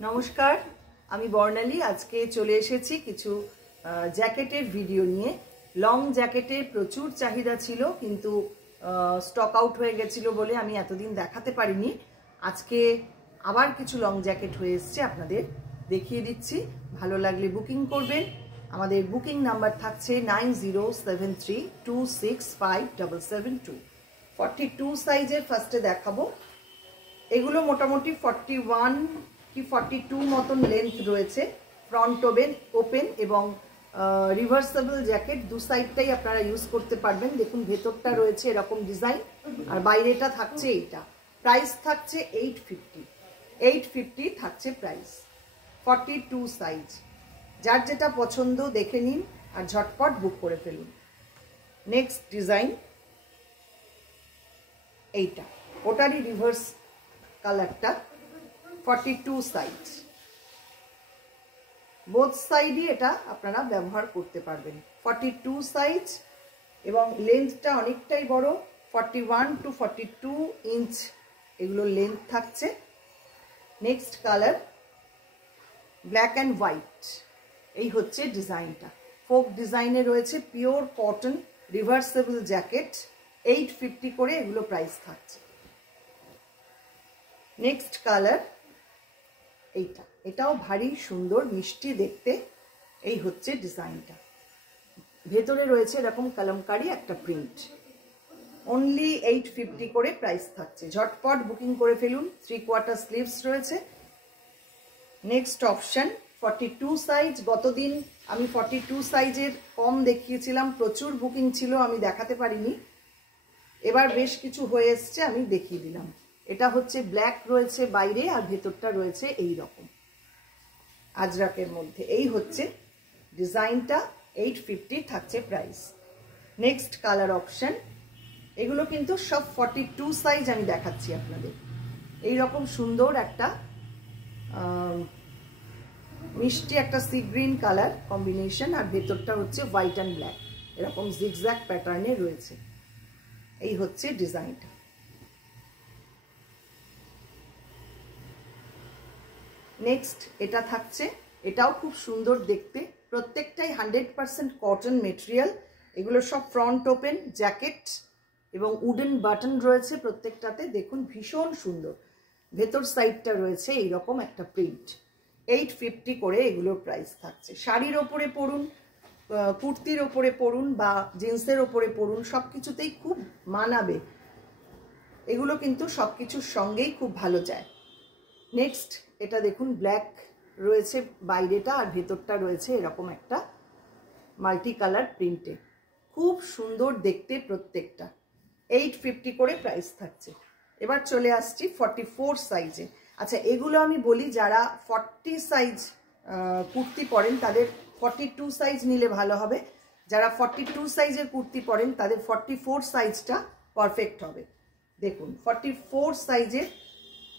নমস্কার, আমি বর্ণালী। আজকে চলে এসেছি কিছু জ্যাকেটের ভিডিও নিয়ে। লং জ্যাকেটের প্রচুর চাহিদা ছিল, কিন্তু স্টক আউট হয়ে গেছিল বলে আমি এতদিন দেখাতে পারিনি। আজকে আবার কিছু লং জ্যাকেট হয়ে এসছে, আপনাদের দেখিয়ে দিচ্ছি। ভালো লাগলে বুকিং করবেন। আমাদের বুকিং নাম্বার থাকছে 9073265772। 42 সাইজের ফার্স্টে দেখাবো। এগুলো মোটামুটি 41 কি 42 মতন লেন্থ রয়েছে। ফ্রন্ট ওপেন এবং রিভার্সেবল জ্যাকেট, দু সাইডটাই আপনারা ইউজ করতে পারবেন। দেখুন ভেতরটা রয়েছে এরকম ডিজাইন, আর বাইরেটা থাকছে এইটা। প্রাইস থাকছে 850 থাকছে প্রাইস। 42 সাইজ, যার যেটা পছন্দ দেখে নিন আর ঝটপট বুক করে ফেলুন। নেক্সট ডিজাইন এইটা, ওটারই রিভার্স কালারটা। 42 সাইজ, বোথ সাইডই এটা আপনারা ব্যবহার করতে পারবেন। 42 সাইজ এবং লেন্থটা অনেকটাই বড়, 41 টু 42 ইঞ্চ এগুলো লেন্থ থাকছে। Next colour black and white. এই হচ্ছে ডিজাইনটা, ফোক ডিজাইনে রয়েছে। পিওর কটন রিভার্সেবল জ্যাকেট, 850 করে এগুলো প্রাইস থাকছে। নেক্সট কালার এইটা, এটাও ভারী সুন্দর মিষ্টি দেখতে। এই হচ্ছে ডিজাইনটা, ভেতরে রয়েছে এরকম কলমকারি একটা প্রিন্ট। অনলি 850 করে প্রাইস থাকছে। ঝটপট বুকিং করে ফেলুন। 3/4 স্লিভস রয়েছে। Next option 42 size. গতদিন আমি 42 সাইজের কম দেখিয়েছিলাম, প্রচুর বুকিং ছিল, আমি দেখাতে পারিনি। এবার বেশ কিছু হয়ে এসছে, আমি দেখিয়ে দিলাম। এটা হচ্ছে ব্ল্যাক রয়েছে বাইরে, আর ভেতরটা রয়েছে এই রকম আজরাকের মধ্যে। এই হচ্ছে ডিজাইনটা, 850 থাকছে প্রাইস। নেক্সট কালার অপশন, এগুলো কিন্তু সব 42 সাইজ আমি দেখাচ্ছি আপনাদের। এই রকম সুন্দর একটা মিষ্টি একটা সি গ্রিন কালার কম্বিনেশন, আর ভেতরটা হচ্ছে হোয়াইট অ্যান্ড ব্ল্যাক, এরকম জিগজ্যাগ প্যাটার্নে রয়েছে। এই হচ্ছে ডিজাইনটা। নেক্সট এটা থাকছে, এটাও খুব সুন্দর দেখতে। প্রত্যেকটাই 100% কটন মেটেরিয়াল। এগুলো সব ফ্রন্ট ওপেন জ্যাকেট এবং উডেন বাটন রয়েছে প্রত্যেকটাতে। দেখুন ভীষণ সুন্দর। ভেতর সাইডটা রয়েছে এইরকম একটা প্রিন্ট। 850 করে এগুলোর প্রাইস থাকছে। শাড়ির ওপরে পরুন, কুর্তির ওপরে পরুন বা জিন্সের ওপরে পরুন, সব কিছুতেই খুব মানাবে। এগুলো কিন্তু সব কিছুর সঙ্গেই খুব ভালো যায়। নেক্সট এটা দেখুন, ব্ল্যাক রয়েছে বাইরেটা, আর ভেতরটা রয়েছে এরকম একটা মাল্টি কালার প্রিন্টে। খুব সুন্দর দেখতে প্রত্যেকটা। 850 করে প্রাইস থাকছে। এবার চলে আসছি 44 সাইজে। আচ্ছা, এগুলো আমি বলি, যারা 40 সাইজ কুর্তি পরেন তাদের 42 সাইজ নিলে ভালো হবে। যারা 42 সাইজের কুর্তি পরেন তাদের 44 সাইজটা পারফেক্ট হবে। দেখুন 44 সাইজের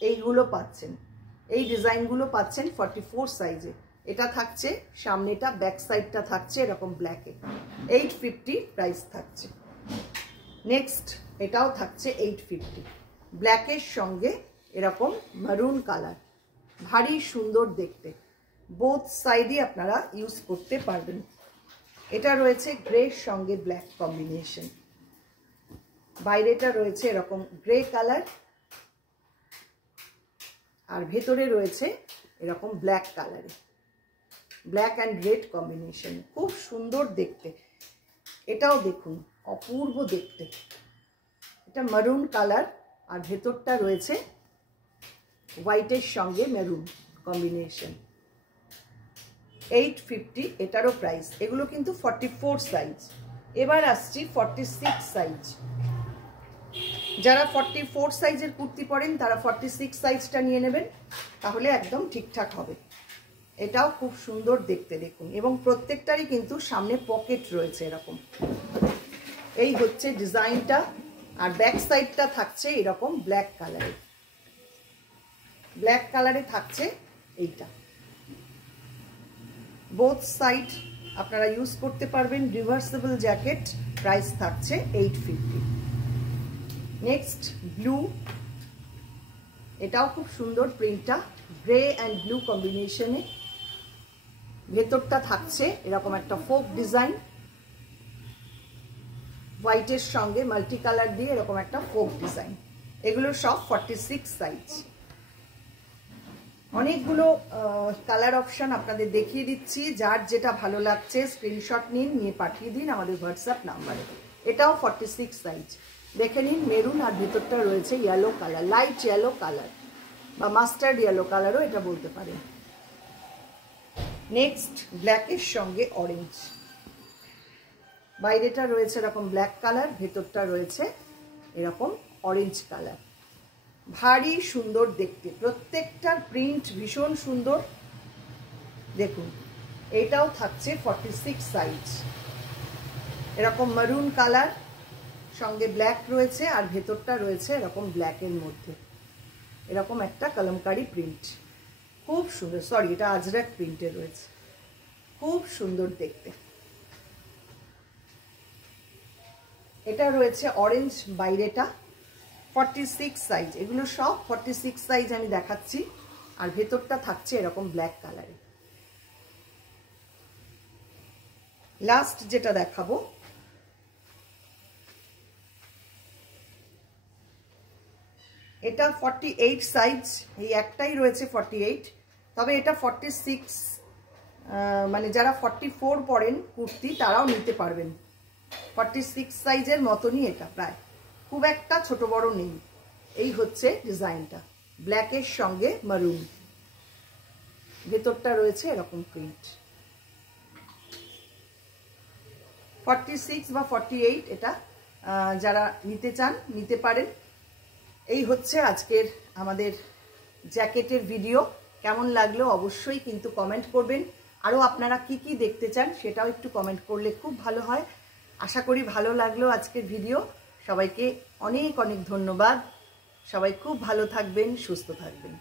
এইগুলো পাচ্ছেন, এই ডিজাইনগুলো পাচ্ছেন 44 সাইজে। এটা থাকছে সামনেটা, ব্যাক সাইডটা থাকছে এরকম ব্ল্যাকে। 850 প্রাইস থাকছে। নেক্সট এটাও থাকছে 850, ব্ল্যাকের সঙ্গে এরকম মারুন কালার, ভারী সুন্দর দেখতে। বোথ সাইডই আপনারা ইউজ করতে পারবেন। এটা রয়েছে গ্রের সঙ্গে ব্ল্যাক কম্বিনেশন, বাইরেটা রয়েছে এরকম গ্রে কালার, আর ভেতরে রয়েছে এরকম ব্ল্যাক কালারে, ব্ল্যাক অ্যান্ড রেড কম্বিনেশন। খুব সুন্দর দেখতে। এটাও দেখুন অপূর্ব দেখতে। এটা মারুন কালার, আর ভেতরটা রয়েছে হোয়াইটের সঙ্গে মেরুন কম্বিনেশন। 850 এটারও প্রাইস। এগুলো কিন্তু 44 সাইজ। এবার আসছি 46 সাইজ। যারা 44 সাইজের কুর্তি পরেন তারা 46 সাইজটা নিয়ে নেবেন, তাহলে একদম ঠিকঠাক হবে। এটাও খুব সুন্দর দেখতে দেখুন, এবং প্রত্যেকটারই কিন্তু সামনে পকেট রয়েছে এরকম। এই হচ্ছে ডিজাইনটা, আর ব্যাক সাইডটা থাকছে এরকম ব্ল্যাক কালারে। ব্ল্যাক কালারে থাকছে এইটা। বোথ সাইড আপনারা ইউজ করতে পারবেন। রিভার্সেবল জ্যাকেট, প্রাইস থাকছে 850। নেক্সট ব্লু, এটাও খুব সুন্দর প্রিন্টটা, গ্রে অ্যান্ড ব্লু কম্বিনেশনে। ভেতরটা থাকছে এরকম একটা ফোক ডিজাইন, হোয়াইটের সঙ্গে মাল্টি কালার দিয়ে এরকম একটা ফোক ডিজাইন। এগুলো সব 46 সাইজ। অনেকগুলো কালার অপশন আপনাদের দেখিয়ে দিচ্ছি, যার যেটা ভালো লাগছে স্ক্রিনশট নিন, নিয়ে পাঠিয়ে দিন আমাদের হোয়াটসঅ্যাপ নাম্বারে। এটাও 46 সাইজ। দেখে নিন, মেরুন আর ভেতরটা রয়েছে yellow colour, light yellow colour বা মাস্টার্ড ইয়েলো কালারও এটা বলতে পারেন। নেক্সট ব্ল্যাকের সঙ্গে অরেঞ্জ। বাইরেটা রয়েছে এরকম ব্ল্যাক কালার, ভেতরটা রয়েছে এরকম অরেঞ্জ কালার। ভারী সুন্দর দেখতে, প্রত্যেকটার প্রিন্ট ভীষণ সুন্দর। দেখুন, এটাও থাকছে 46 সাইজ। এরকম মারুন কালার সঙ্গে ব্ল্যাক রয়েছে, আর ভেতরটা রয়েছে এরকম ব্ল্যাকের মধ্যে এরকম একটা কলমকারি প্রিন্ট। খুব সুন্দর, সরি এটা আজরাক প্রিন্টের রয়েছে, খুব সুন্দর দেখতে। এটা রয়েছে অরেঞ্জ, বাইরেটা 46 সাইজ। এগুলো সব 46 সাইজ আমি দেখাচ্ছি, আর ভেতরটা থাকছে এরকম ব্ল্যাক কালারে। লাস্ট যেটা দেখাবো, এটা 48 সাইজ। এই একটাই রয়েছে 48, তবে এটা 46, মানে যারা 44 পরেন কুর্তি তারাও নিতে পারবেন। 46 সাইজের মতনই এটা, প্রায় খুব একটা ছোট বড় নেই। এই হচ্ছে ডিজাইনটা, ব্ল্যাকের সঙ্গে মারুন, ভেতরটা রয়েছে এরকম প্রিন্ট। 46 বা 48 এটা যারা নিতে চান নিতে পারেন। এই হচ্ছে আজকের আমাদের জ্যাকেটের ভিডিও। কেমন লাগলো অবশ্যই কিন্তু কমেন্ট করবেন। আরও আপনারা কি কি দেখতে চান সেটাও একটু কমেন্ট করলে খুব ভালো হয়। আশা করি ভালো লাগলো আজকের ভিডিও। সবাইকে অনেক অনেক ধন্যবাদ। সবাই খুব ভালো থাকবেন, সুস্থ থাকবেন।